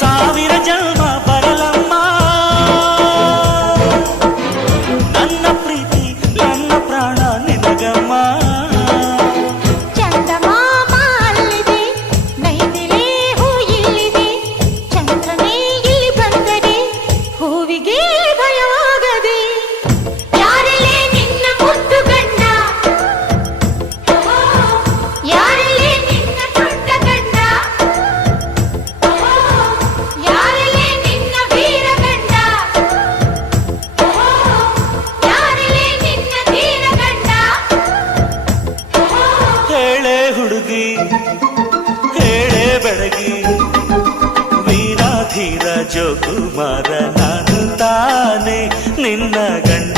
ಸಾವಿರ ಜನ್ಮ ಬರಲಮ್ಮ ನನ್ನ ಪ್ರೀತಿ ನನ್ನ ಪ್ರಾಣ ನಿನಗಮ್ಮ. ಚಂದಮಾಮ ಅಲ್ಲಿದೆ, ನೈದಿಲೆ ಹೂ ಇಲ್ಲಿದೆ, ಚಂದ್ರನೇ ಇಲ್ಲಿ ಬಂದರೆ ಹೂವಿಗೆ ಭಯವಾಗದೆ. ಯಾರಲ್ಲೇ ನಿನ್ನ ಮುದ್ದು ಗಂಡ, ಯಾರಲ್ಲೇ ನಿನ್ನ ದೊಡ್ಡ ಗಂಡ, ಯಾರಲ್ಲೇ ನಿನ್ನ ವೀರ ಗಂಡ, ಯಾರಲ್ಲೇ ನಿನ್ನ ಧೀರ ಗಂಡ. ಹೇಳೆ ಹುಡುಗಿ ಹೇಳೆ ಬೆಳಗಿ, ವೀರ ಧೀರ ಜೋಕುಮಾರ ನಾನು ತಾನೆ ನಿನ್ನ ಗಂಡ.